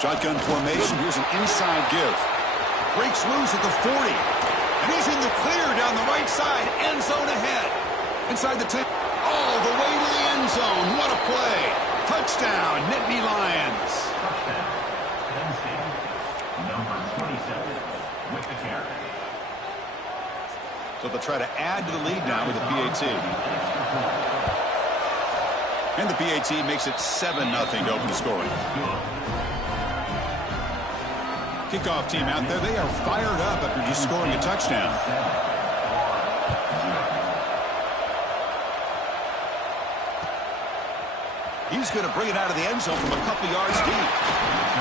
Shotgun formation. Here's an inside give. Breaks loose at the 40. And he's in the clear down the right side. End zone ahead. Inside the 10. All the way to the end zone. What a play. Touchdown, Nittany Lions. Touchdown. Penn State. Number 27 with the carry. So they'll try to add to the lead now with the PAT. And the PAT makes it 7-0 to open the scoring. Kickoff team out there, they are fired up after just scoring a touchdown. He's going to bring it out of the end zone from a couple yards deep.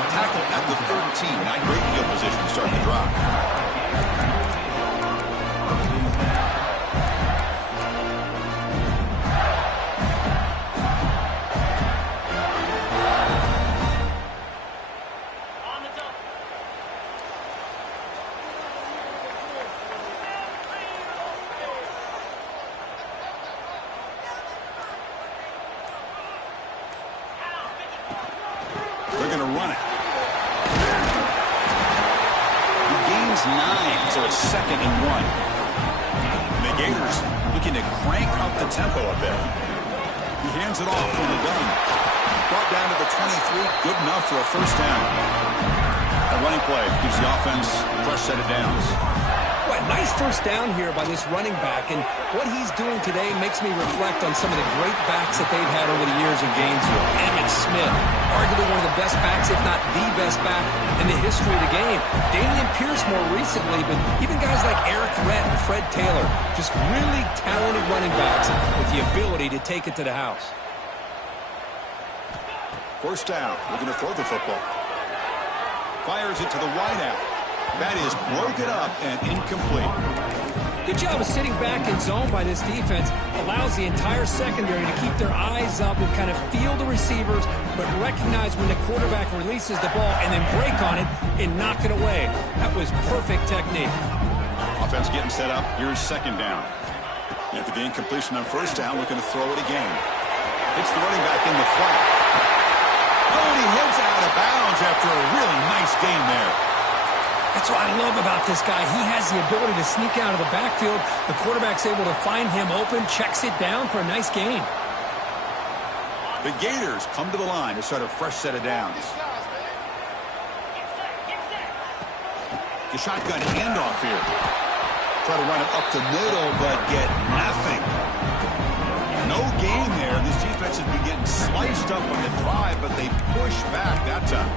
Tackle at the 13. Not great field position to start the drive. They're going to run it. He gains 9, so it's 2nd and 1. And the Gators looking to crank up the tempo a bit. He hands it off from the gun. Brought down to the 23, good enough for a first down. That running play gives the offense a fresh set of downs. Well, nice first down here by this running back, and what he's doing today makes me reflect on some of the great backs that they've had over the years in Gainesville. Emmitt Smith, arguably one of the best backs, if not the best back in the history of the game. Dameon Pierce more recently, but even guys like Eric Rhett and Fred Taylor, just really talented running backs with the ability to take it to the house. First down, looking to throw the football. Fires it to the wideout. That is broken up and incomplete. Good job of sitting back in zone by this defense. Allows the entire secondary to keep their eyes up and kind of feel the receivers, but recognize when the quarterback releases the ball and then break on it and knock it away. That was perfect technique. Offense getting set up. Here's 2nd down. After the incompletion on first down, looking to throw it again. Hits the running back in the flat. Oh, and he heads out of bounds after a really nice game there. That's what I love about this guy. He has the ability to sneak out of the backfield. The quarterback's able to find him open, checks it down for a nice gain. The Gators come to the line to start a fresh set of downs. The shotgun handoff here. Try to run it up the middle, but get nothing. No gain there. This defense has been getting sliced up on the drive, but they push back that time.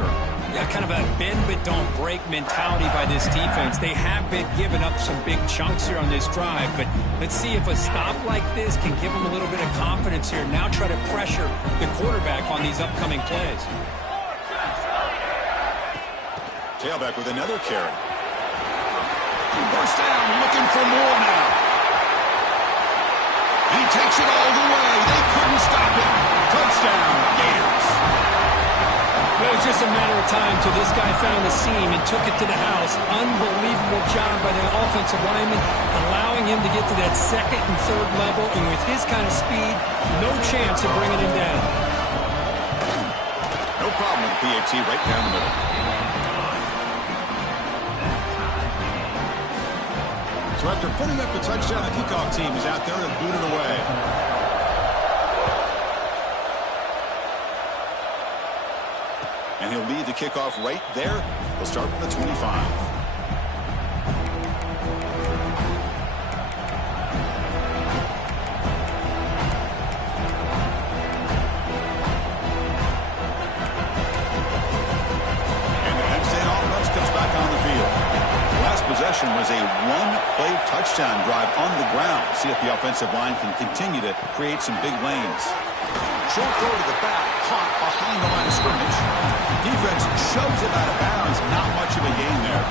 Yeah, kind of a bend but don't break mentality by this defense. They have been giving up some big chunks here on this drive, but let's see if a stop like this can give them a little bit of confidence here. Now try to pressure the quarterback on these upcoming plays. Tailback with another carry. First down, looking for more now. And he takes it all the way. They couldn't stop him. Touchdown, Gators. It was just a matter of time till this guy found the seam and took it to the house. Unbelievable job by the offensive lineman, allowing him to get to that 2nd and 3rd level, and with his kind of speed, no chance of bringing him down. No problem with the PAT right down the middle. So after putting up the touchdown, the kickoff team is out there to boot it away. And he'll lead the kickoff right there. He'll start from the 25. And the Penn State offense comes back on the field. The last possession was a one-play touchdown drive on the ground. See if the offensive line can continue to create some big lanes. Short throw to the back, caught behind the line of scrimmage. Defense shoves it out of bounds. Not much of a gain there.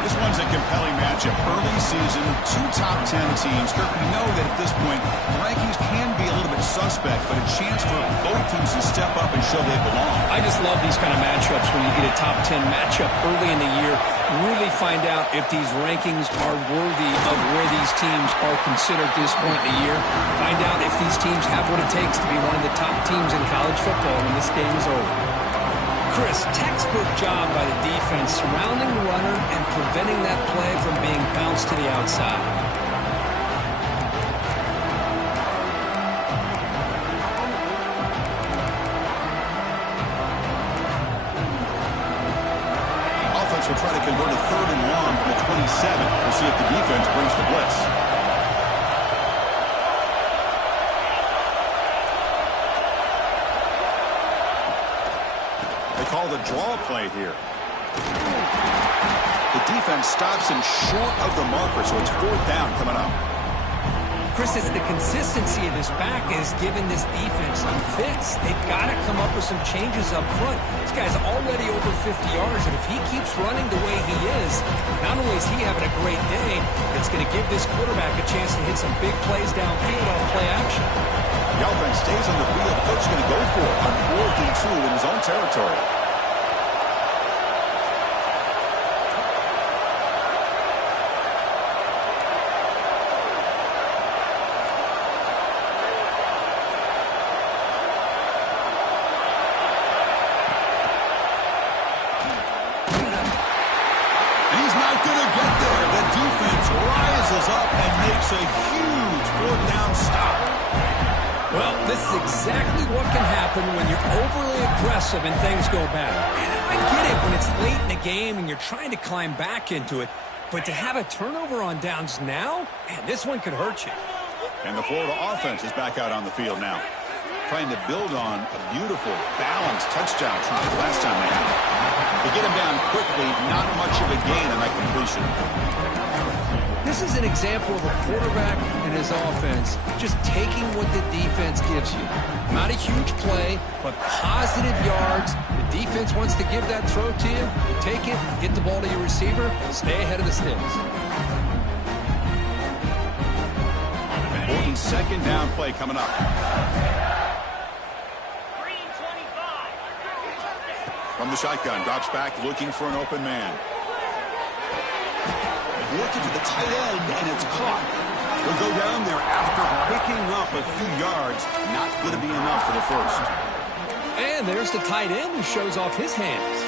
This one's a compelling matchup. Early season, 2 top 10 teams. Kirk, we know that at this point, the rankings can be a little bit suspect, but a chance for both teams to step up and show they belong. I just love these kind of matchups when you get a top 10 matchup early in the year. Really find out if these rankings are worthy of where these teams are considered at this point in the year. Find out if these teams have what it takes to be one of the top teams in college football when this game is over. Chris, textbook job by the defense surrounding the runner and preventing that play from being bounced to the outside. Offense will try to convert a 3rd and long from the 27. We'll see if the defense brings the blitz. Call the draw play here. The defense stops him short of the marker, so it's 4th down coming up. Chris, it's the consistency of this back is giving this defense some fits. They've got to come up with some changes up front. This guy's already over 50 yards, and if he keeps running the way he is, not only is he having a great day, it's going to give this quarterback a chance to hit some big plays downfield on play action. The offense stays on the field. Coach is going to go for it on 4th and 2 in his own territory. A huge 4th down stop. Well, this is exactly what can happen when you're overly aggressive and things go bad. I get it when it's late in the game and you're trying to climb back into it, but to have a turnover on downs now, man, this one could hurt you. And the Florida offense is back out on the field now, trying to build on a beautiful, balanced touchdown try last time they had it. They get him down quickly, not much of a gain on that completion. This is an example of a quarterback and his offense just taking what the defense gives you. Not a huge play, but positive yards. The defense wants to give that throw to you. You take it, get the ball to your receiver, stay ahead of the sticks. 2nd down play coming up. From the shotgun, drops back, looking for an open man. Looking for the tight end, and it's caught. He'll go down there after picking up a few yards. Not going to be enough for the first. And there's the tight end who shows off his hands.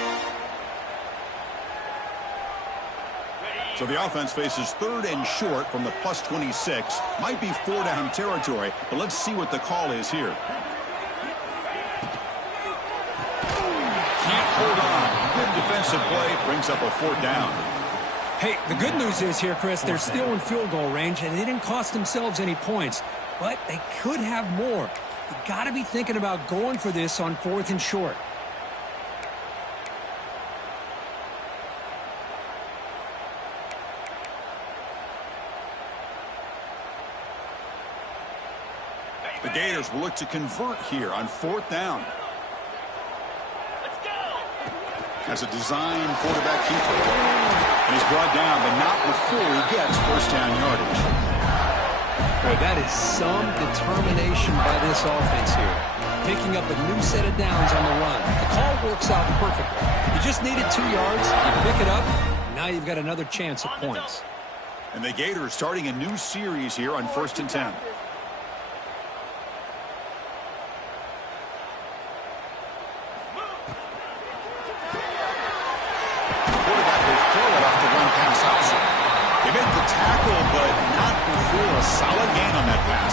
So the offense faces 3rd and short from the +26. Might be 4-down territory, but let's see what the call is here. Can't hold on. Good defensive play, brings up a 4th down. Hey, the good news is here, Chris, they're still in field goal range, and they didn't cost themselves any points. But they could have more. You got to be thinking about going for this on 4th and short. The Gators will look to convert here on 4th down. As a design quarterback keeper. And he's brought down, but not before he gets 1st down yardage. Boy, that is some determination by this offense here. Picking up a new set of downs on the run. The call works out perfectly. You just needed 2 yards, you pick it up, and now you've got another chance at points. And the Gators starting a new series here on 1st and 10. Solid gain on that pass.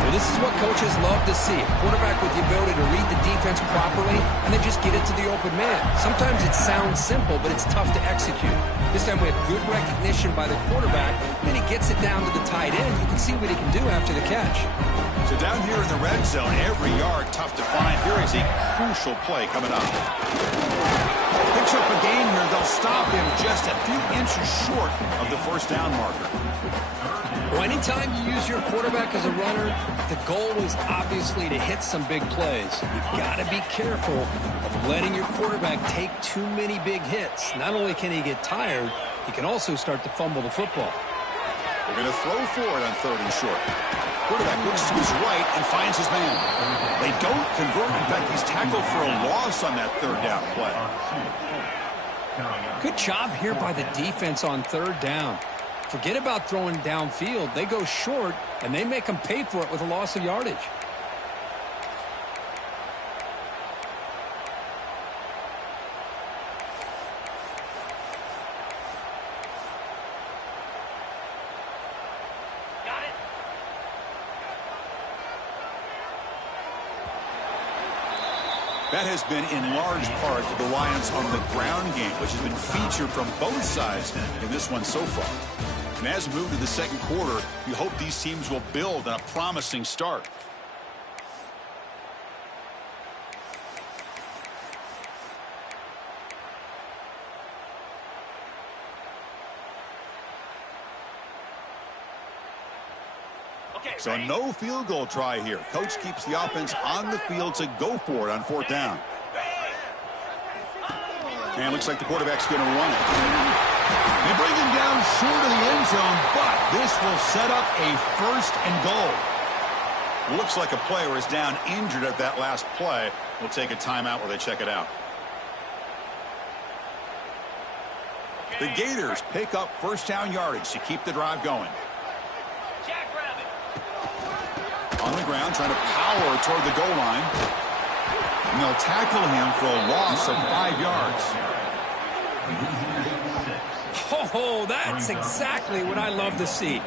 Well, this is what coaches love to see. A quarterback with the ability to read the defense properly and then just get it to the open man. Sometimes it sounds simple, but it's tough to execute. This time we have good recognition by the quarterback, and then he gets it down to the tight end. You can see what he can do after the catch. So down here in the red zone, every yard tough to find. Here is a crucial play coming up. Picks up a gain here. They'll stop him just a few inches short of the 1st down marker. Well, anytime you use your quarterback as a runner, the goal is obviously to hit some big plays. You've got to be careful of letting your quarterback take too many big hits. Not only can he get tired, he can also start to fumble the football. They're going to throw for it on 3rd and short. Quarterback looks to his right and finds his man. They don't convert. In fact, he's tackled for a loss on that 3rd down play. Good job here by the defense on 3rd down. Forget about throwing downfield. They go short, and they make them pay for it with a loss of yardage. That has been in large part the reliance on the ground game, which has been featured from both sides in this one so far. And as we move to the second quarter, we hope these teams will build on a promising start. So no field goal try here. Coach keeps the offense on the field to go for it on fourth down. And looks like the quarterback's going to run it. They bring him down short of the end zone, but this will set up a first and goal. Looks like a player is down injured at that last play. We'll take a timeout while they check it out. The Gators pick up first down yardage to keep the drive going. On the ground, trying to power toward the goal line. And they'll tackle him for a loss of 5 yards. Oh, that's exactly what I love to see.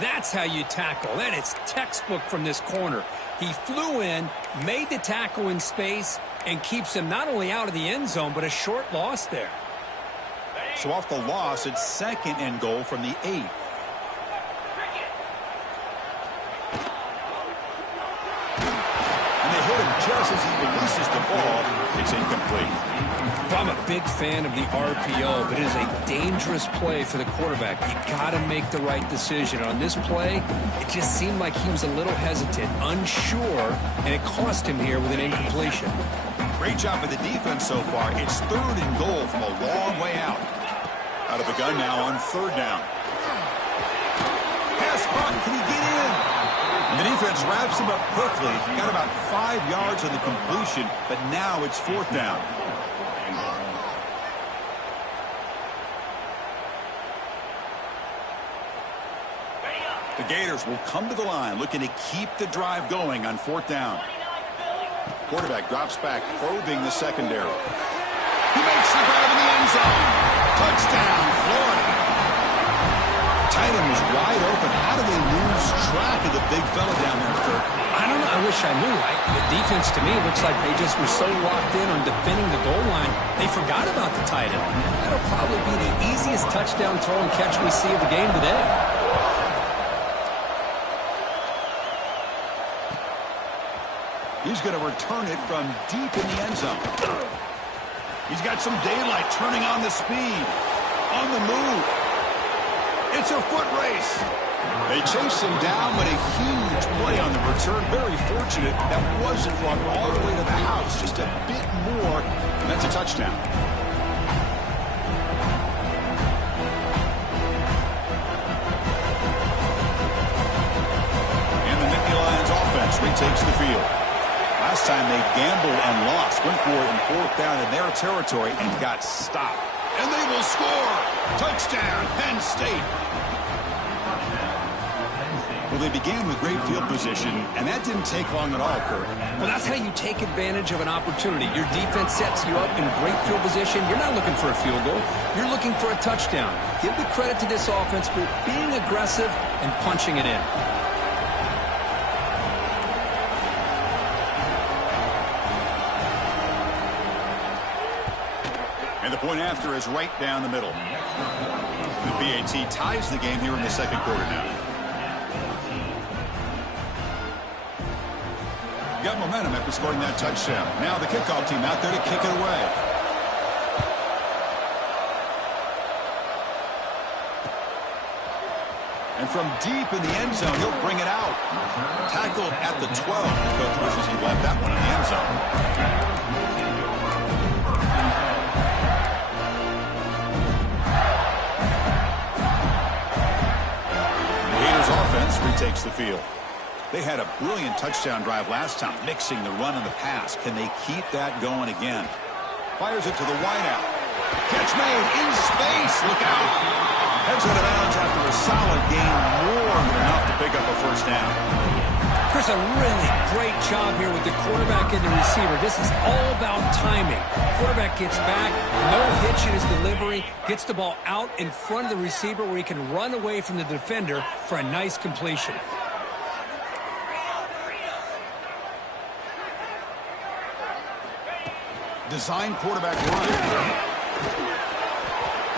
That's how you tackle. That is textbook from this corner. He flew in, made the tackle in space, and keeps him not only out of the end zone, but a short loss there. So off the loss, it's second and goal from the 8. Just as he releases the ball, it's incomplete. I'm a big fan of the RPO, but it is a dangerous play for the quarterback. You got to make the right decision. On this play, it just seemed like he was a little hesitant, unsure, and it cost him here with an incompletion. Great job by the defense so far. It's third and goal from a long way out. Out of the gun now on third down. Pass caught. Can he get in? And the defense wraps him up quickly. Got about 5 yards on the completion, but now it's fourth down. The Gators will come to the line looking to keep the drive going on fourth down. Quarterback drops back, probing the secondary. He makes the grab in the end zone. Touchdown, Florida. Tight end was wide open. How do they lose track of the big fella down there, Kirk? I don't know. I wish I knew. The defense, to me, looks like they just were so locked in on defending the goal line, they forgot about the tight end. That'll probably be the easiest touchdown throw and catch we see of the game today. He's going to return it from deep in the end zone. He's got some daylight, turning on the speed. On the move. It's a foot race. They chase him down, but a huge play on the return. Very fortunate that wasn't brought all the way to the house. Just a bit more, and that's a touchdown. And the Nittany Lions offense retakes the field. Last time they gambled and lost. Went for it in fourth down in their territory and got stopped. And they will score. Touchdown, Penn State. Well, they began with great field position, and that didn't take long at all, Kirk. Well, that's how you take advantage of an opportunity. Your defense sets you up in great field position. You're not looking for a field goal. You're looking for a touchdown. Give the credit to this offense for being aggressive and punching it in. And the point after is right down the middle. The BAT ties the game here in the second quarter now. Got momentum after scoring that touchdown. Now the kickoff team out there to kick it away. And from deep in the end zone, he'll bring it out. Tackled at the 12. The coach wishes he left that one in the end zone. Offense retakes the field. They had a brilliant touchdown drive last time, mixing the run and the pass. Can they keep that going again? Fires it to the wideout. Catch made in space. Look out. Heads out of bounds after a solid gain, more than enough to pick up a first down. Chris, a really great job here with the quarterback and the receiver. This is all about timing. Quarterback gets back, no hitch in his delivery, gets the ball out in front of the receiver where he can run away from the defender for a nice completion. design quarterback run.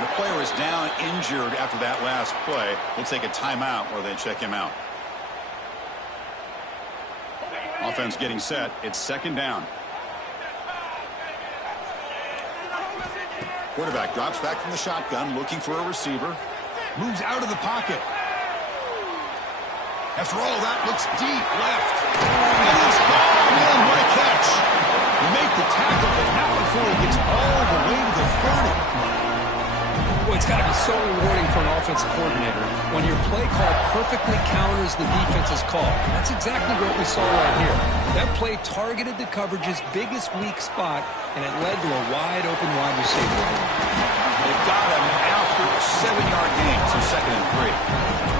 The player is down injured after that last play. We'll take a timeout while they check him out. Offense getting set. It's second down. Quarterback drops back from the shotgun, looking for a receiver. Moves out of the pocket. After all, that looks deep left. And it's gone. Man, what a catch. You make the tackle, but not before he gets all the way to the 30. Boy, it's got to be so rewarding for an offensive coordinator when your play call perfectly counters the defense's call. That's exactly what we saw right here. That play targeted the coverage's biggest weak spot, and it led to a wide-open wide receiver. They've got him after a 7-yard gain, so 2nd and 3.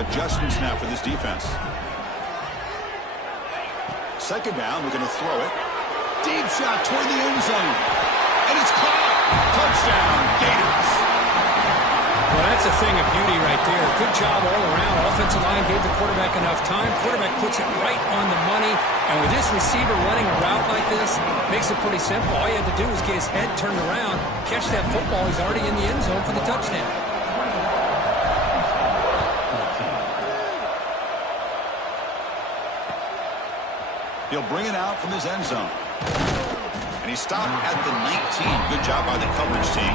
Adjustment snap for this defense. Second down, we're going to throw it. Deep shot toward the end zone. And it's caught. Touchdown, Gators. Well, that's a thing of beauty right there. Good job all around. Offensive line gave the quarterback enough time. Quarterback puts it right on the money. And with this receiver running a route like this, makes it pretty simple. All you have to do is get his head turned around, catch that football. He's already in the end zone for the touchdown. He'll bring it out from his end zone. And he stopped at the 19. Good job by the coverage team.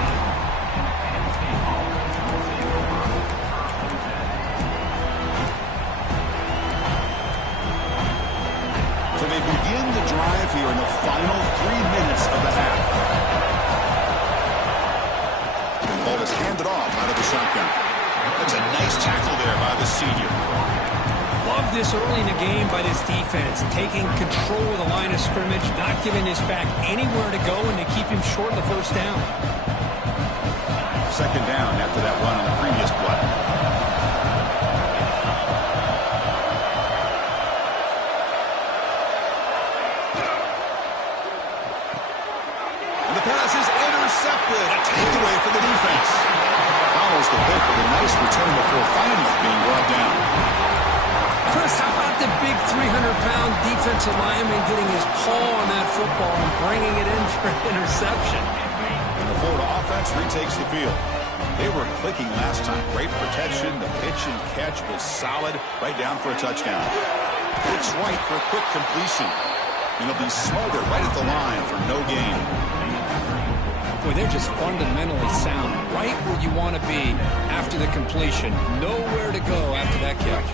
So they begin the drive here in the final 3 minutes of the half. The ball is handed off out of the shotgun. That's a nice tackle there by the senior. Love this early in the game by this defense, taking control of the line of scrimmage, not giving his back anywhere to go, and to keep him short of the first down. Second down after that run on the previous play. And the pass is intercepted. A takeaway for the defense. Follows the pick with a nice return before finally being brought down. Chris, how about the big 300-pound defensive lineman getting his paw on that football and bringing it in for an interception? And the Florida offense retakes the field. They were clicking last time. Great protection. The pitch and catch was solid. Right down for a touchdown. Looks right for a quick completion. And they'll be smothered right at the line for no gain. Boy, they're just fundamentally sound. Right where you want to be after the completion. Nowhere to go after that catch.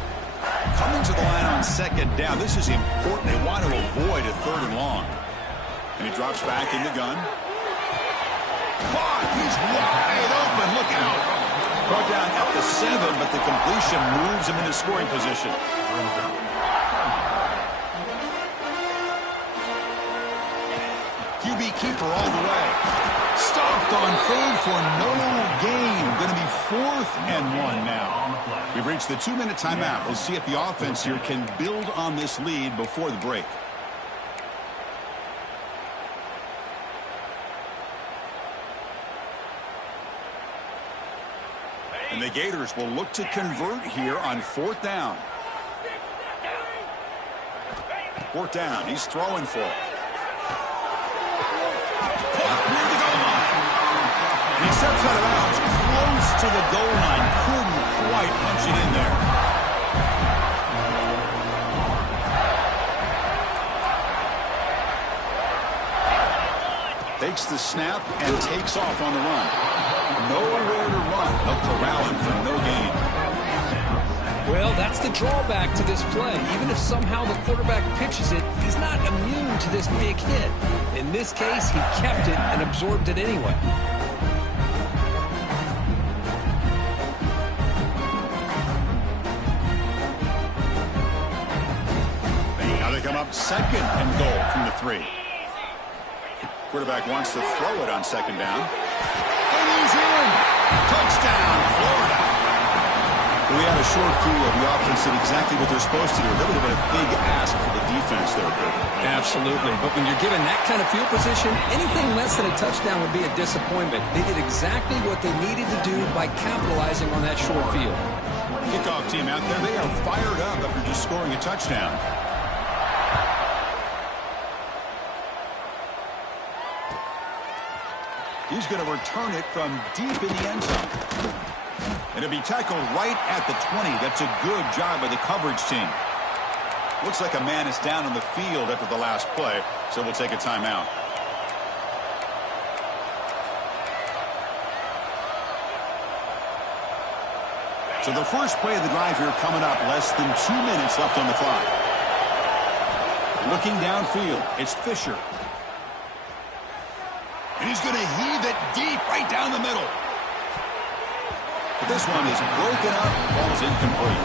Coming to the line on second down. This is important. They want to avoid a 3rd and long. And he drops back in the gun. Caught. He's wide open. Look out. Brought down at the 7, but the completion moves him into scoring position. QB keeper all the way. Stopped on 3rd for no gain. Going to be 4th and 1 now. We've reached the 2-minute timeout. We'll see if the offense here can build on this lead before the break. And the Gators will look to convert here on 4th down. 4th down. He's throwing for it. Near the goal line. And he steps out of bounds close to the goal line. Couldn't quite punch it in there. Takes the snap and takes off on the run. Nowhere to run. They'll corral him for no gain. Well, that's the drawback to this play. Even if somehow the quarterback pitches it, he's not immune to this big hit. In this case, he kept it and absorbed it anyway. Now they come up 2nd and goal from the 3. Quarterback wants to throw it on 2nd down. And he's in. Touchdown, Florida. we had a short field. The offense did exactly what they're supposed to do. That would have been a big ask for the defense there, Kurt. Absolutely. But when you're given that kind of field position, anything less than a touchdown would be a disappointment. They did exactly what they needed to do by capitalizing on that short field. Kickoff team out there, they are fired up after just scoring a touchdown. He's going to return it from deep in the end zone. And it'll be tackled right at the 20. That's a good job by the coverage team. Looks like a man is down on the field after the last play, so we'll take a timeout. So the first play of the drive here coming up, less than 2 minutes left on the clock. Looking downfield, it's Fisher. And he's going to heave it deep right down the middle. But this one is broken up, falls incomplete.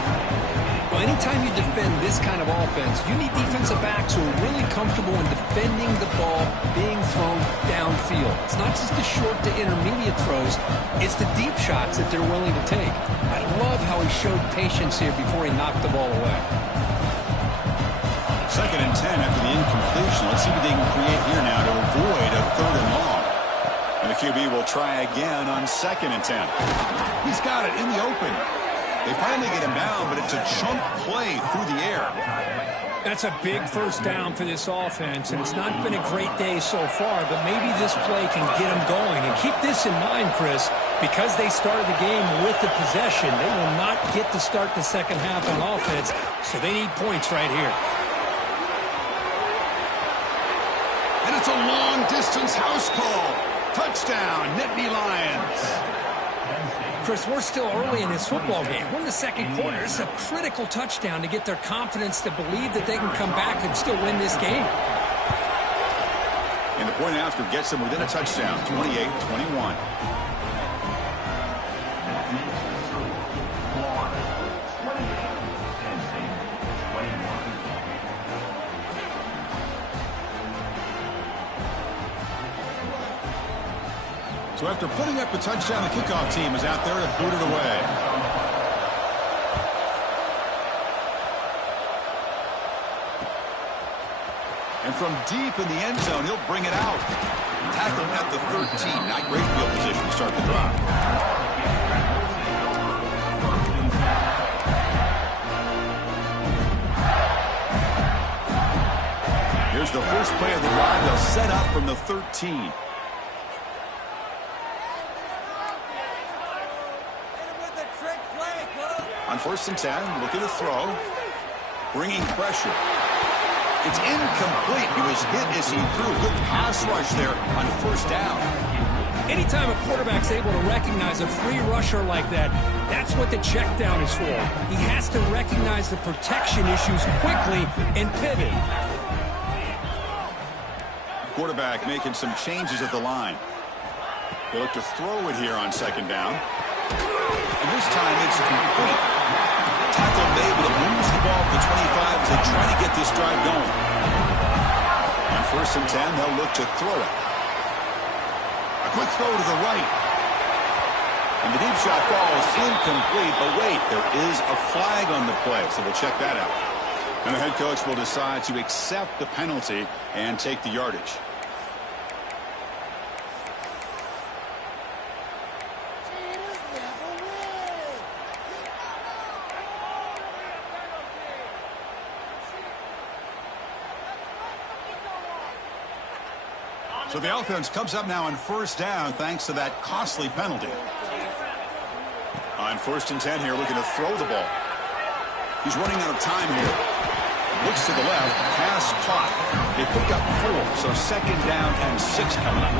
Well, anytime you defend this kind of offense, you need defensive backs who are really comfortable in defending the ball being thrown downfield. It's not just the short to intermediate throws, it's the deep shots that they're willing to take. I love how he showed patience here before he knocked the ball away. 2nd and 10 after the incompletion. Let's see what they can create here now to avoid a 3rd and long. And the QB will try again on 2nd and 10. He's got it in the open. They finally get him down, but it's a chunk play through the air. That's a big first down for this offense, and it's not been a great day so far, but maybe this play can get them going. And keep this in mind, Chris, because they started the game with the possession, they will not get to start the second half on offense, so they need points right here. And it's a long-distance house call. Touchdown, Nittany Lions. Chris, we're still early in this football game. We're in the second quarter. It's a critical touchdown to get their confidence to believe that they can come back and still win this game. And the point after gets them within a touchdown, 28-21. So after putting up a touchdown, the kickoff team is out there to boot it away. And from deep in the end zone, he'll bring it out. Tackled at the 13. Not great field position to start the drive. Here's the first play of the drive. They'll set up from the 13. On 1st and 10, looking to throw. Bringing pressure. It's incomplete. He was hit as he threw. Good pass rush there on 1st down. Anytime a quarterback's able to recognize a free rusher like that, that's what the check down is for. He has to recognize the protection issues quickly and pivot. Quarterback making some changes at the line. They look to throw it here on 2nd down. And this time it's complete. Tackle made, but it moves the ball to the 25 as they try to get this drive going. On 1st and 10, they'll look to throw it. A quick throw to the right. And the deep shot falls incomplete. But wait, there is a flag on the play, so we'll check that out. And the head coach will decide to accept the penalty and take the yardage. So the offense comes up now on 1st down thanks to that costly penalty. On 1st and 10 here, looking to throw the ball. He's running out of time here. Looks to the left, pass caught. They pick up 4, so 2nd down and 6 coming up.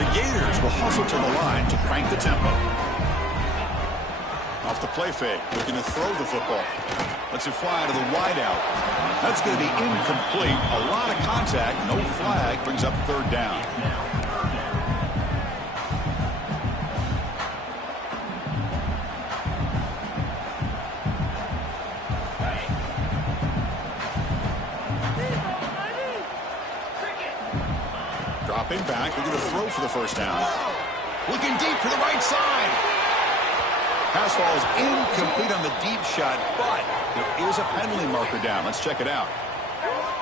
The Gators will hustle to the line to crank the tempo. Off the play fake, looking to throw the football. Lets it fly to the wideout. That's going to be incomplete. A lot of contact, no flag, brings up 3rd down. Dropping back, looking to throw for the 1st down. Looking deep to the right side. Pass falls incomplete on the deep shot, but there is a penalty marker down. Let's check it out.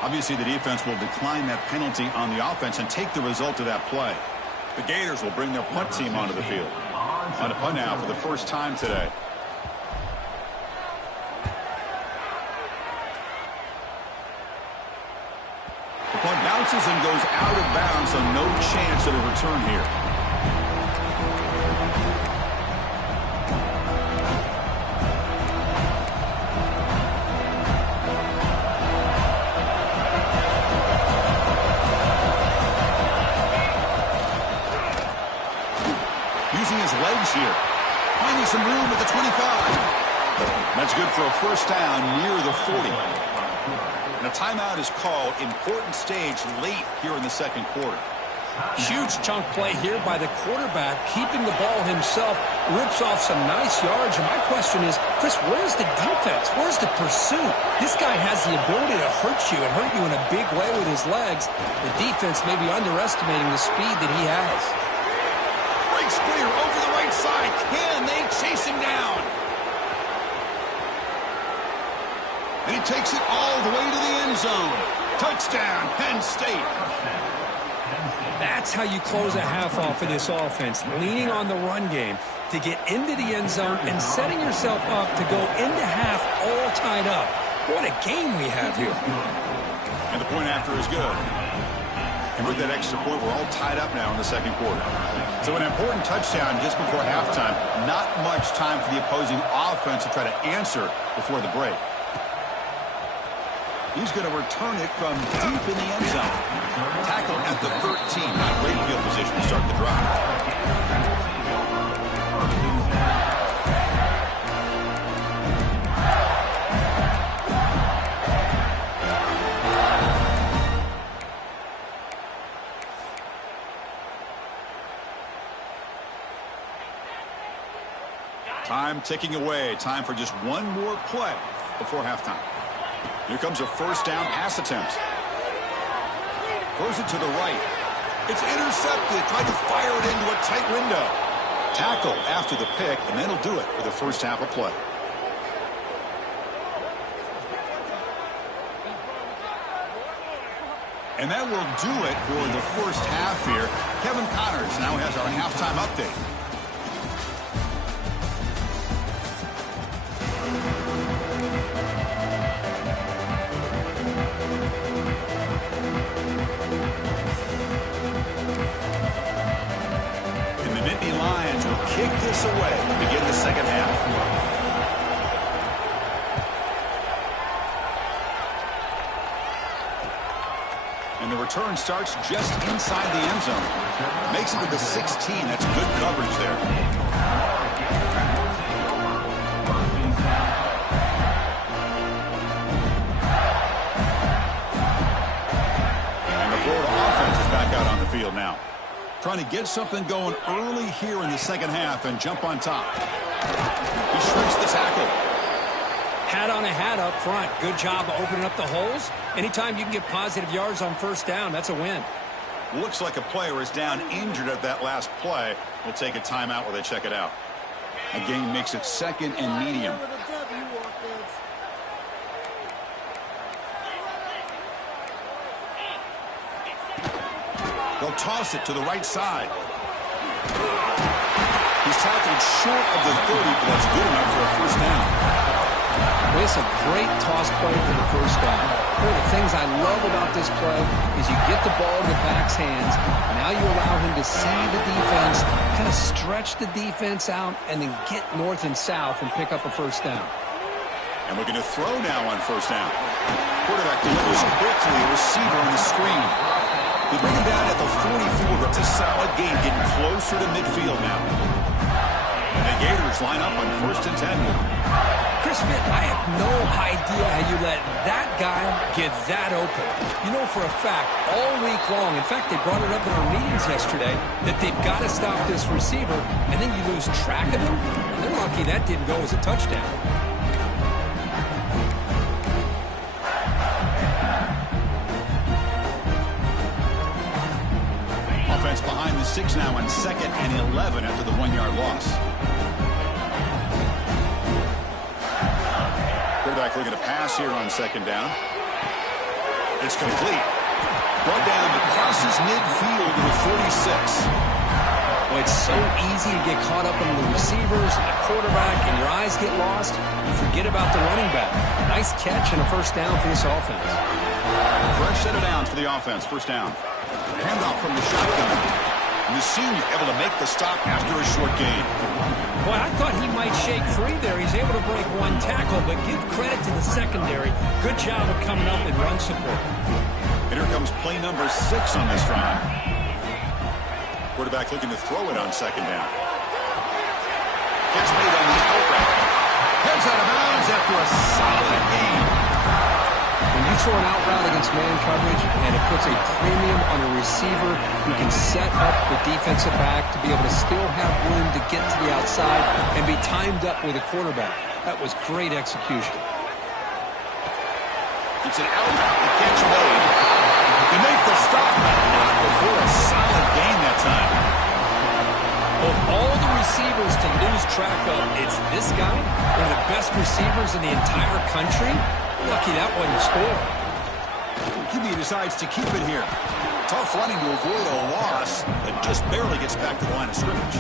Obviously, the defense will decline that penalty on the offense and take the result of that play. The Gators will bring their punt team onto the field. On a punt now for the first time today. The punt bounces and goes out of bounds, so no chance of a return here. Using his legs here. Finding some room at the 25. That's good for a first down near the 40. And a timeout is called. Important stage late here in the second quarter. Huge chunk play here by the quarterback, keeping the ball himself, rips off some nice yards. And my question is, Chris, where's the defense? Where's the pursuit? This guy has the ability to hurt you and hurt you in a big way with his legs. The defense may be underestimating the speed that he has. Breaks clear over the right side. Can they chase him down? And he takes it all the way to the end zone. Touchdown, Penn State. That's how you close a half off of this offense, leaning on the run game to get into the end zone and setting yourself up to go into half all tied up. What a game we have here. And the point after is good. And with that extra point, we're all tied up now in the second quarter. So an important touchdown just before halftime. Not much time for the opposing offense to try to answer before the break. He's going to return it from deep in the end zone. Tackle at the 13. Not great field position to start the drive. Time ticking away. Time for just one more play before halftime. Here comes a first down pass attempt. Throws it to the right. It's intercepted. Trying to fire it into a tight window. Tackle after the pick, and that'll do it for the first half of play. And that will do it for the first half here. Kevin Connors now has our halftime update. Kick this away to begin the second half. And the return starts just inside the end zone. Makes it to the 16. That's good coverage there. And the Florida offense is back out on the field now. Trying to get something going early here in the second half and jump on top. He shrinks the tackle. Hat on a hat up front. Good job of opening up the holes. Anytime you can get positive yards on first down, that's a win. Looks like a player is down injured at that last play. We'll take a timeout while they check it out. Again, makes it second and medium. They'll toss it to the right side. He's tackled short of the 30, but that's good enough for a first down. Well, it's a great toss play for the first down. One of the things I love about this play is you get the ball in the back's hands. Now you allow him to see the defense, kind of stretch the defense out, and then get north and south and pick up a first down. And looking to throw now on first down. Quarterback delivers quickly, receiver on the screen. They bring him down at the 44. It's a solid game, getting closer to midfield now. And the Gators line up on first and 10. Chris Smith, I have no idea how you let that guy get that open. You know for a fact, all week long, in fact, they brought it up in our meetings yesterday, that they've got to stop this receiver, and then you lose track of him, and they're lucky that didn't go as a touchdown. Offense behind the 6 now on 2nd and 11 after the 1-yard loss. Quarterback looking to pass here on second down. It's complete. Brought down crosses midfield to the 46. Well, it's so easy to get caught up in the receivers and the quarterback, and your eyes get lost. You forget about the running back. Nice catch and a first down for this offense. Fresh set of downs for the offense. First down. Handoff from the shotgun. And the senior able to make the stop after a short gain. Boy, I thought he might shake free there. He's able to break one tackle, but give credit to the secondary. Good job of coming up in run support. And here comes play number 6 on this drive. Quarterback looking to throw it on second down. Catch made on the out route. Heads out of bounds after a solid gain. When you throw an out route against man coverage, and it puts a premium on a receiver who can set up the defensive back to be able to still have room to get to the outside and be timed up with a quarterback. That was great execution. It's an out route. The catch made. He made the stop, but not before a solid gain that time. Of all the receivers to lose track of, it's this guy, one of the best receivers in the entire country. Lucky that wasn't scored. QB decides to keep it here. Tough running to avoid a loss, but just barely gets back to the line of scrimmage.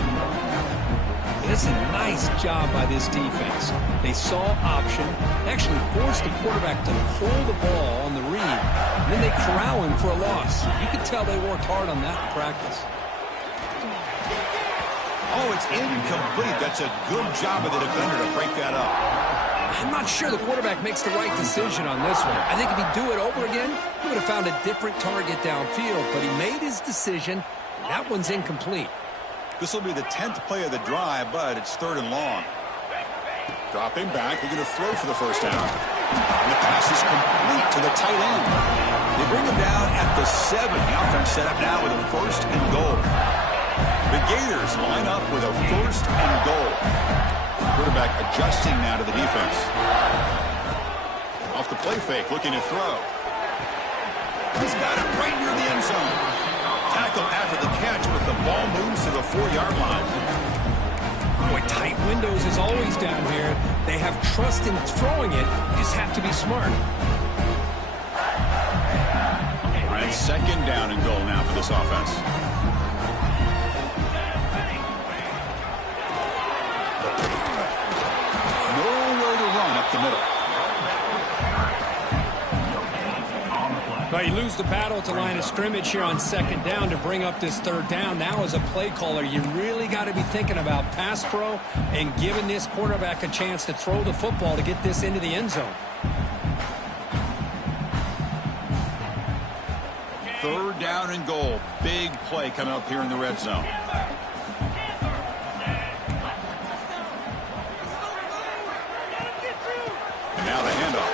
It's a nice job by this defense. They saw option, actually forced the quarterback to pull the ball on the read, and then they corral him for a loss. You could tell they worked hard on that in practice. Oh, it's incomplete. That's a good job of the defender to break that up. I'm not sure the quarterback makes the right decision on this one. I think if he'd do it over again, he would have found a different target downfield, but he made his decision, and that one's incomplete. This will be the 10th play of the drive, but it's 3rd and long. Dropping back, we're going to throw for the first down. And the pass is complete to the tight end. They bring him down at the 7. The offense set up now with a 1st and goal. The Gators line up with a 1st and goal. Quarterback adjusting now to the defense. Off the play fake, looking to throw. He's got it right near the end zone. Tackle after the catch, but the ball moves to the 4-yard line. Boy, tight windows is always down here. They have trust in throwing it. You just have to be smart. All right, 2nd down and goal now for this offense. Nowhere to run up the middle. Well, you lose the battle at the line of scrimmage here on 2nd down to bring up this 3rd down. Now as a play caller, you really got to be thinking about pass pro and giving this quarterback a chance to throw the football to get this into the end zone. 3rd down and goal. Big play coming up here in the red zone. And now the handoff.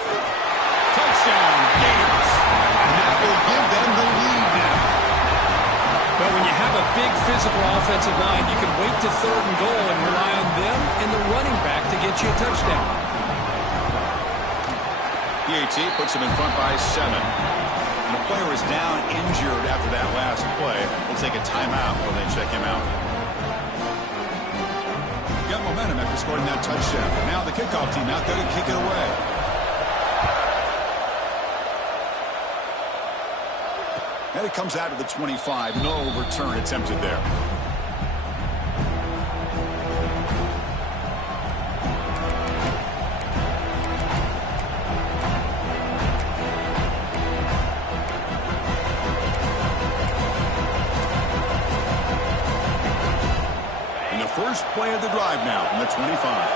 Touchdown, Gators. And that will give them the lead now. But when you have a big physical offensive line, you can wait to 3rd and goal and rely on them and the running back to get you a touchdown. PAT puts him in front by 7. And the player is down injured after that last play. We'll take a timeout while they check him out. Got momentum after scoring that touchdown. Now the kickoff team out there to kick it away. And it comes out of the 25. No return attempted there. And the first play of the drive now from the 25.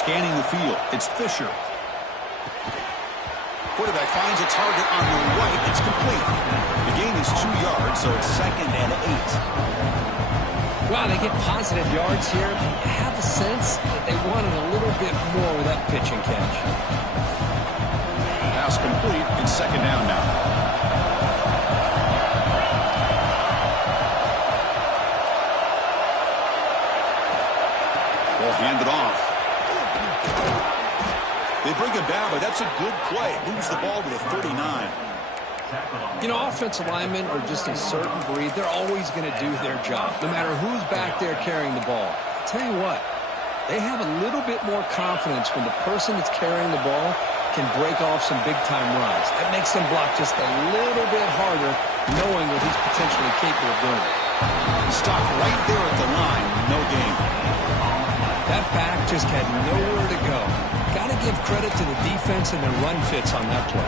Scanning the field, it's Fisher. Quarterback finds a target on the right. It's complete. The gain is 2 yards, so it's 2nd and 8. Wow, they get positive yards here. I have a sense that they wanted a little bit more with that pitch and catch. Pass complete. It's 2nd down now. Ball handed off. They bring him down, but that's a good play. Moves the ball to the 39. You know, offensive linemen are just a certain breed. They're always going to do their job, no matter who's back there carrying the ball. I'll tell you what, they have a little bit more confidence when the person that's carrying the ball can break off some big-time runs. That makes them block just a little bit harder, knowing what he's potentially capable of doing. Stopped right there at the line, no gain. That back just had nowhere to go. Got to give credit to the defense and their run fits on that play.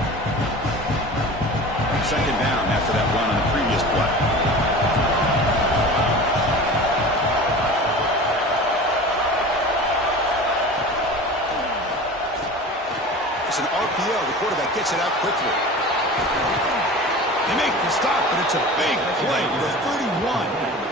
Second down after that run on the previous play. It's an RPO. The quarterback gets it out quickly. They make the stop, but it's a big play for 31.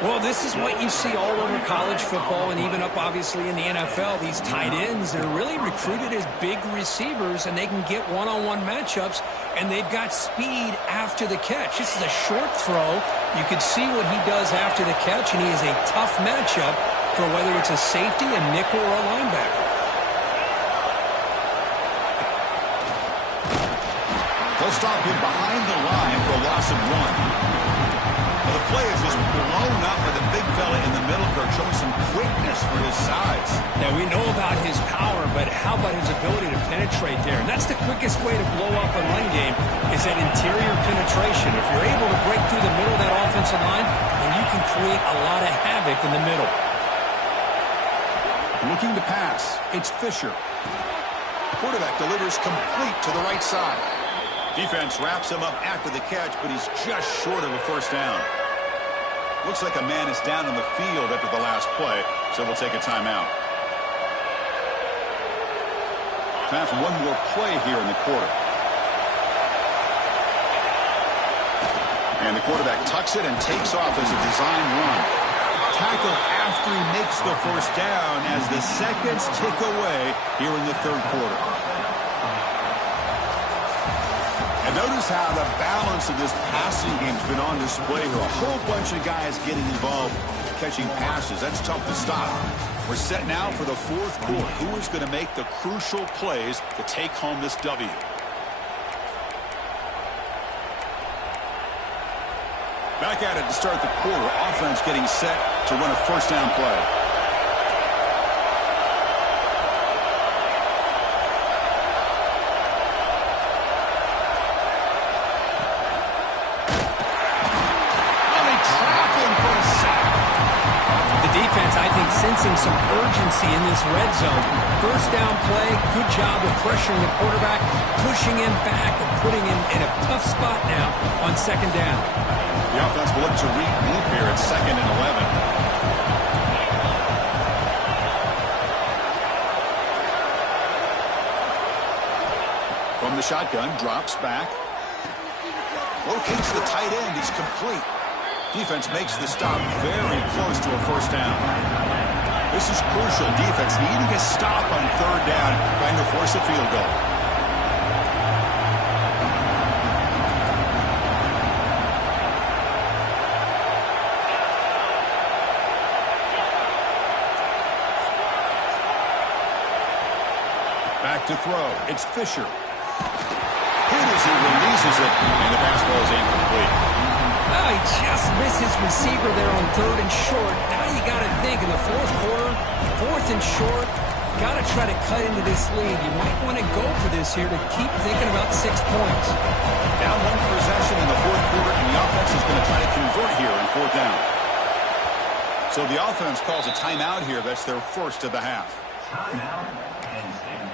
Well, this is what you see all over college football and even up, obviously, in the NFL. These tight ends, they're really recruited as big receivers, and they can get one-on-one matchups, and they've got speed after the catch. This is a short throw. You can see what he does after the catch, and he is a tough matchup for whether it's a safety, a nickel, or a linebacker. They'll stop him behind the line for a loss of 1. Well, the play is just blown up by the big fella in the middle, Kirk, showing some quickness for his size. Now, we know about his power, but how about his ability to penetrate there? And that's the quickest way to blow up a run game is that interior penetration. If you're able to break through the middle of that offensive line, then you can create a lot of havoc in the middle. Looking to pass. It's Fisher. Quarterback delivers complete to the right side. Defense wraps him up after the catch, but he's just short of a first down. Looks like a man is down in the field after the last play, so we'll take a timeout. Time for one more play here in the quarter. And the quarterback tucks it and takes off as a design run. Tackle after he makes the first down as the seconds tick away here in the third quarter. And notice how the balance of this passing game has been on display here. A whole bunch of guys getting involved catching passes. That's tough to stop. We're set now for the fourth quarter. Who is going to make the crucial plays to take home this W? Back at it to start the quarter. Offense getting set to run a first down play. Sensing some urgency in this red zone. First down play, good job of pressuring the quarterback, pushing him back and putting him in a tough spot now on second down. The offense will look to regroup here at 2nd and 11. From the shotgun, drops back. Locates the tight end. He's complete. Defense makes the stop very close to a first down. This is crucial. Defense needing a stop on third down, trying to force a field goal. Back to throw. It's Fisher. Hit as he releases it, and the pass ball is incomplete. Oh, he just missed his receiver there on 3rd and short. Now you got to think in the fourth quarter, 4th and short, got to try to cut into this lead. You might want to go for this here to keep thinking about 6 points. Down 1 possession in the fourth quarter, and the offense is going to try to convert here in 4th down. So the offense calls a timeout here. That's their first of the half. Timeout, Penn State.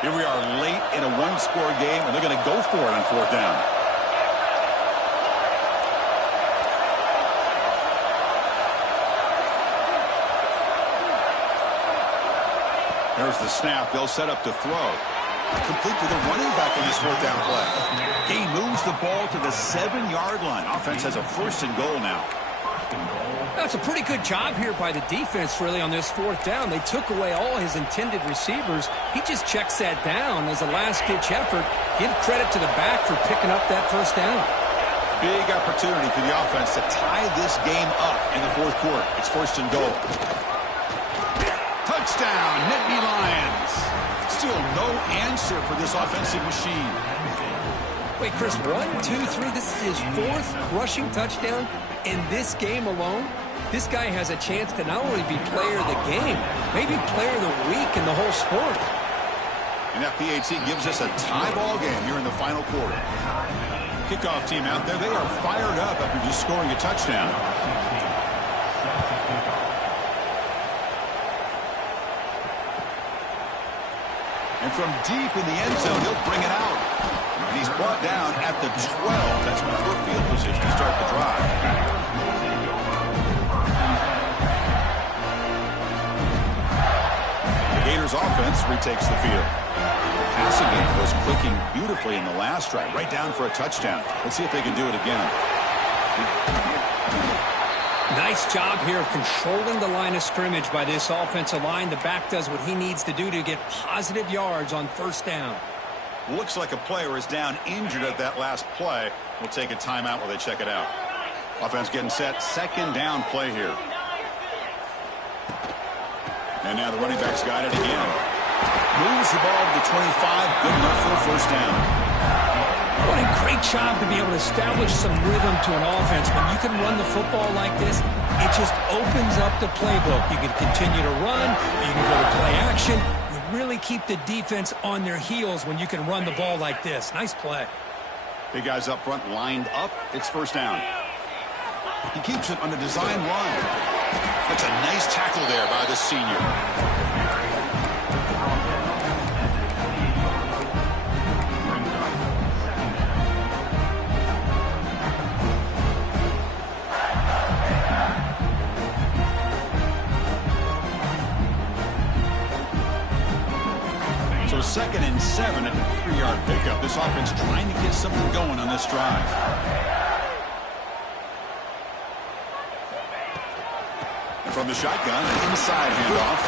Here we are late in a one-score game, and they're going to go for it on 4th down. There's the snap. They'll set up to throw. Complete to the running back on this 4th down play. He moves the ball to the 7-yard line. Offense has a 1st and goal now. That's a pretty good job here by the defense, really, on this 4th down. They took away all his intended receivers. He just checks that down as a last-ditch effort. Give credit to the back for picking up that first down. Big opportunity for the offense to tie this game up in the fourth quarter. It's first and goal. Touchdown, Nittany Lions. Still no answer for this offensive machine. Wait, Chris, 1, 2, 3. This is his fourth rushing touchdown in this game alone. This guy has a chance to not only be player of the game, maybe player of the week in the whole sport. And that PAT gives us a tie ball game here in the final quarter. Kickoff team out there, they are fired up after just scoring a touchdown. And from deep in the end zone, he'll bring it out. And he's brought down at the 12. That's poor field position to start the drive. The Gators offense retakes the field. Passing game was clicking beautifully in the last drive, right down for a touchdown. Let's see if they can do it again. Nice job here of controlling the line of scrimmage by this offensive line. The back does what he needs to do to get positive yards on first down. Looks like a player is down injured at that last play. We'll take a timeout while they check it out. Offense getting set. Second down play here. And now the running back's got it again. Moves the ball to the 25. Good enough for a first down. What a great job to be able to establish some rhythm to an offense. When you can run the football like this, it just opens up the playbook. You can continue to run. You can go to play action. You really keep the defense on their heels when you can run the ball like this. Nice play. Big guys up front lined up. It's first down. He keeps it on the design run. That's a nice tackle there by the senior. So 2nd and 7 at the 3-yard pickup. This offense trying to get something going on this drive. And from the shotgun, an inside handoff.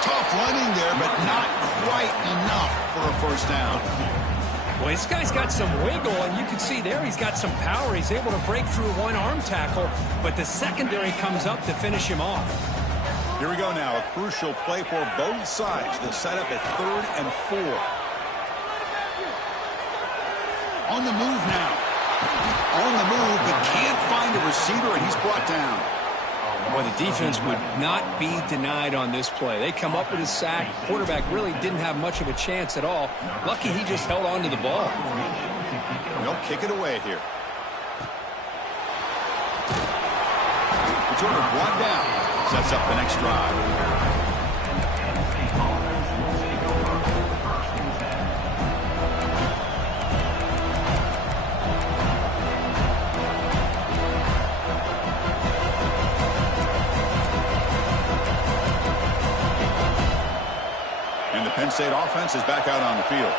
Tough running there, but not quite enough for a first down. Well, this guy's got some wiggle, and you can see there he's got some power. He's able to break through one arm tackle, but the secondary comes up to finish him off. Here we go now, a crucial play for both sides. The setup at 3rd and 4. On the move now. On the move, but can't find a receiver, and he's brought down. Boy, the defense would not be denied on this play. They come up with a sack. Quarterback really didn't have much of a chance at all. Lucky he just held on to the ball. They'll kick it away here. Returner brought down. Sets up the next drive. And the Penn State offense is back out on the field.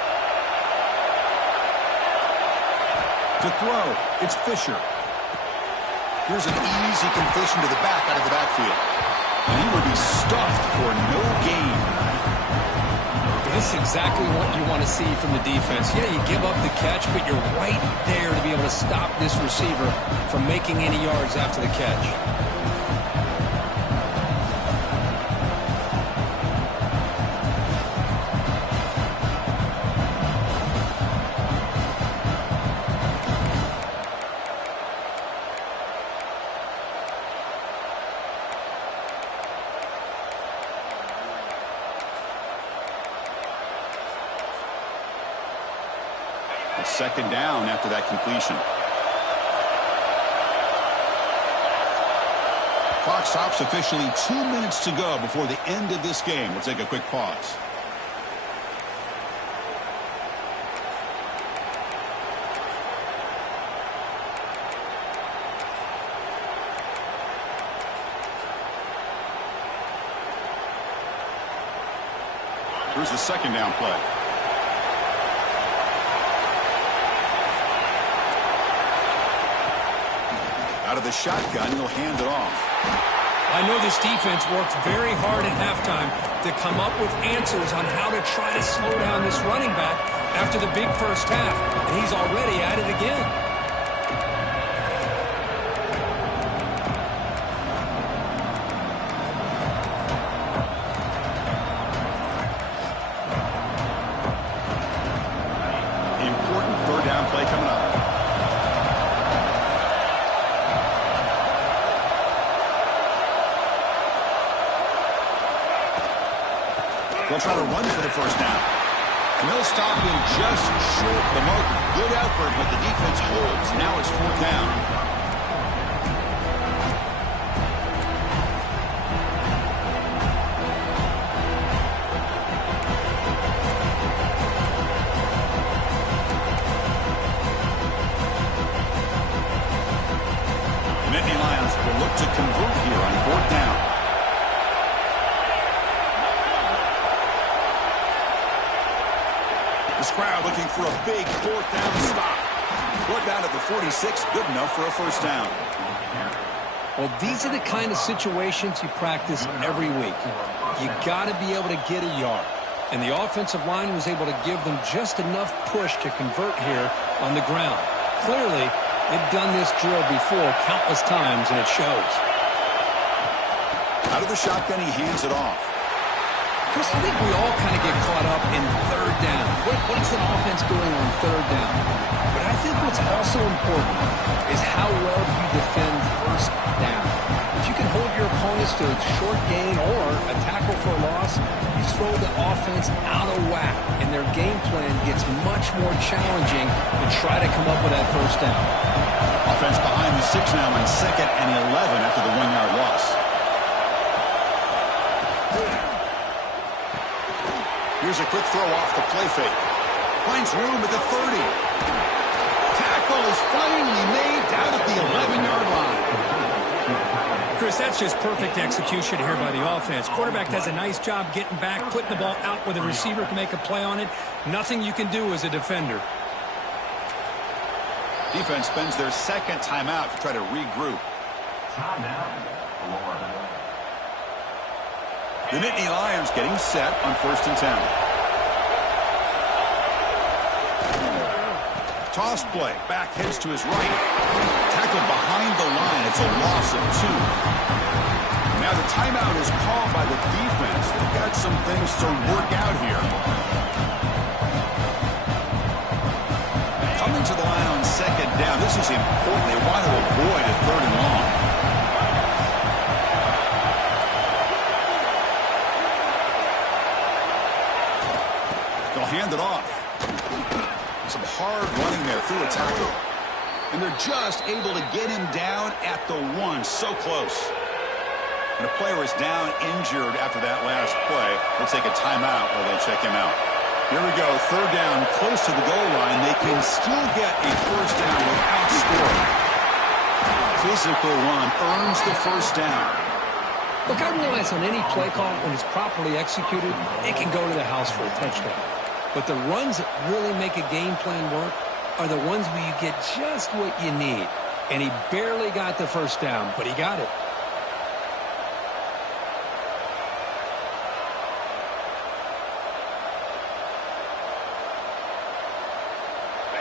To throw, it's Fisher. Here's an easy completion to the back out of the backfield. And he will be stuffed for no gain. This is exactly what you want to see from the defense. Yeah, you give up the catch, but you're right there to be able to stop this receiver from making any yards after the catch. Second down after that completion. Clock stops officially. 2 minutes to go before the end of this game. We'll take a quick pause. Here's the second down play. Out of the shotgun, he'll hand it off. I know this defense worked very hard at halftime to come up with answers on how to try to slow down this running back after the big first half, and he's already at it again. They'll try to run for the first down. And they'll stop him just short of the mark. Good effort, but the defense holds. Now it's fourth down. To convert here on fourth down. This crowd looking for a big fourth down stop. Fourth down at the 46, good enough for a first down. Well, these are the kind of situations you practice every week. You got to be able to get a yard. And the offensive line was able to give them just enough push to convert here on the ground. Clearly, they've done this drill before countless times, and it shows. Out of the shotgun, he hands it off. Chris, I think we all kind of get caught up in third down. What is an offense doing on third down? But I think what's also important is how well do you defend first down. If you can hold your opponents to a short gain or a tackle for a loss, you throw the offense out of whack, and their game plan gets much more challenging to try to come up with that first down. Offense behind the 6 now on 2nd and 11 after the 1-yard loss. Here's a quick throw off the play fake. Finds room at the 30. Tackle is finally made down at the 11-yard line. Chris, that's just perfect execution here by the offense. Quarterback does a nice job getting back, putting the ball out where the receiver can make a play on it. Nothing you can do as a defender. Defense spends their second timeout to try to regroup. The Nittany Lions getting set on 1st and 10. Toss play. Back heads to his right. Tackled behind the line. It's a loss of 2. Now the timeout is called by the defense. They've got some things to work out here. Coming to the line on 2nd down. This is important. They want to avoid a 3rd and long. Hand it off. Some hard running there through a tackle. And they're just able to get him down at the 1. So close. And the player is down injured after that last play. They'll take a timeout while they check him out. Here we go. 3rd down, close to the goal line. They can still get a first down without scoring. Physical run earns the first down. Look, I realize on any play call, when it's properly executed, it can go to the house for a touchdown. But the runs that really make a game plan work are the ones where you get just what you need. And he barely got the first down, but he got it.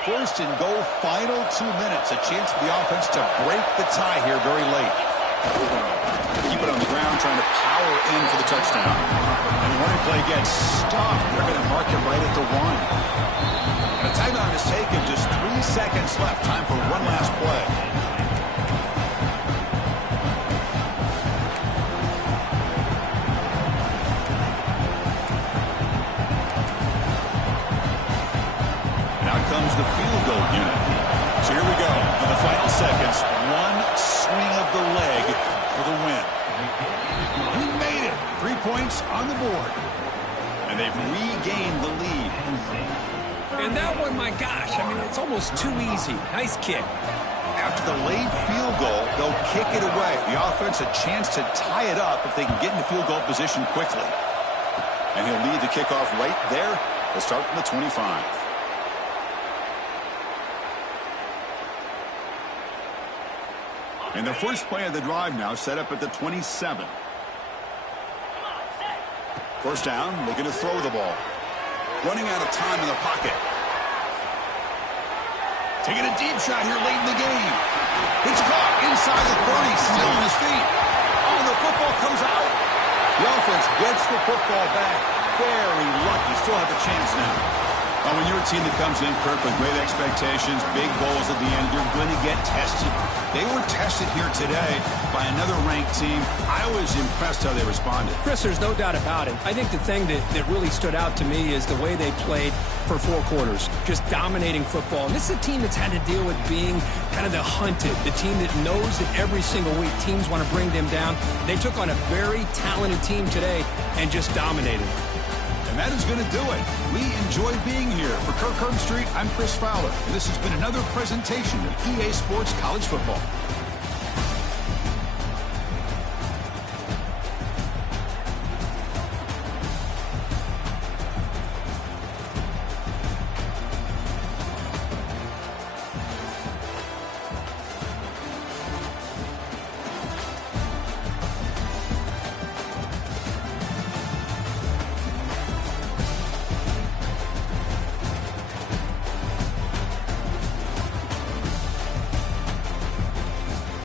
First and goal, final 2 minutes. A chance for the offense to break the tie here very late. Keep it on the ground, trying to power in for the touchdown. And the running play gets stopped. They're going to mark it right at the 1. And a timeout is taken. Just 3 seconds left. Time for one last play. Now comes the field goal unit. So here we go. In the final seconds, one swing of the leg for the win. He made it. 3 points on the board. And they've regained the lead. And that one, my gosh, I mean, it's almost too easy. Nice kick. After the late field goal, they'll kick it away. The offense a chance to tie it up if they can get into field goal position quickly. And he'll lead the kickoff right there. They'll start from the 25. And the first play of the drive now set up at the 27. First down, looking to throw the ball. Running out of time in the pocket. Taking a deep shot here late in the game. It's caught inside the 30, still on his feet. Oh, the football comes out. The offense gets the football back. Very lucky. Still have a chance now. When you're a team that comes in, Kirk, with great expectations, big goals at the end, you're going to get tested. They were tested here today by another ranked team. I was impressed how they responded. Chris, there's no doubt about it. I think the thing that really stood out to me is the way they played for 4 quarters, just dominating football. And this is a team that's had to deal with being kind of the hunted, the team that knows that every single week teams want to bring them down. They took on a very talented team today and just dominated. And that is going to do it. We enjoy being here. For Kirk Herbstreit, I'm Chris Fowler. And this has been another presentation of EA Sports College Football.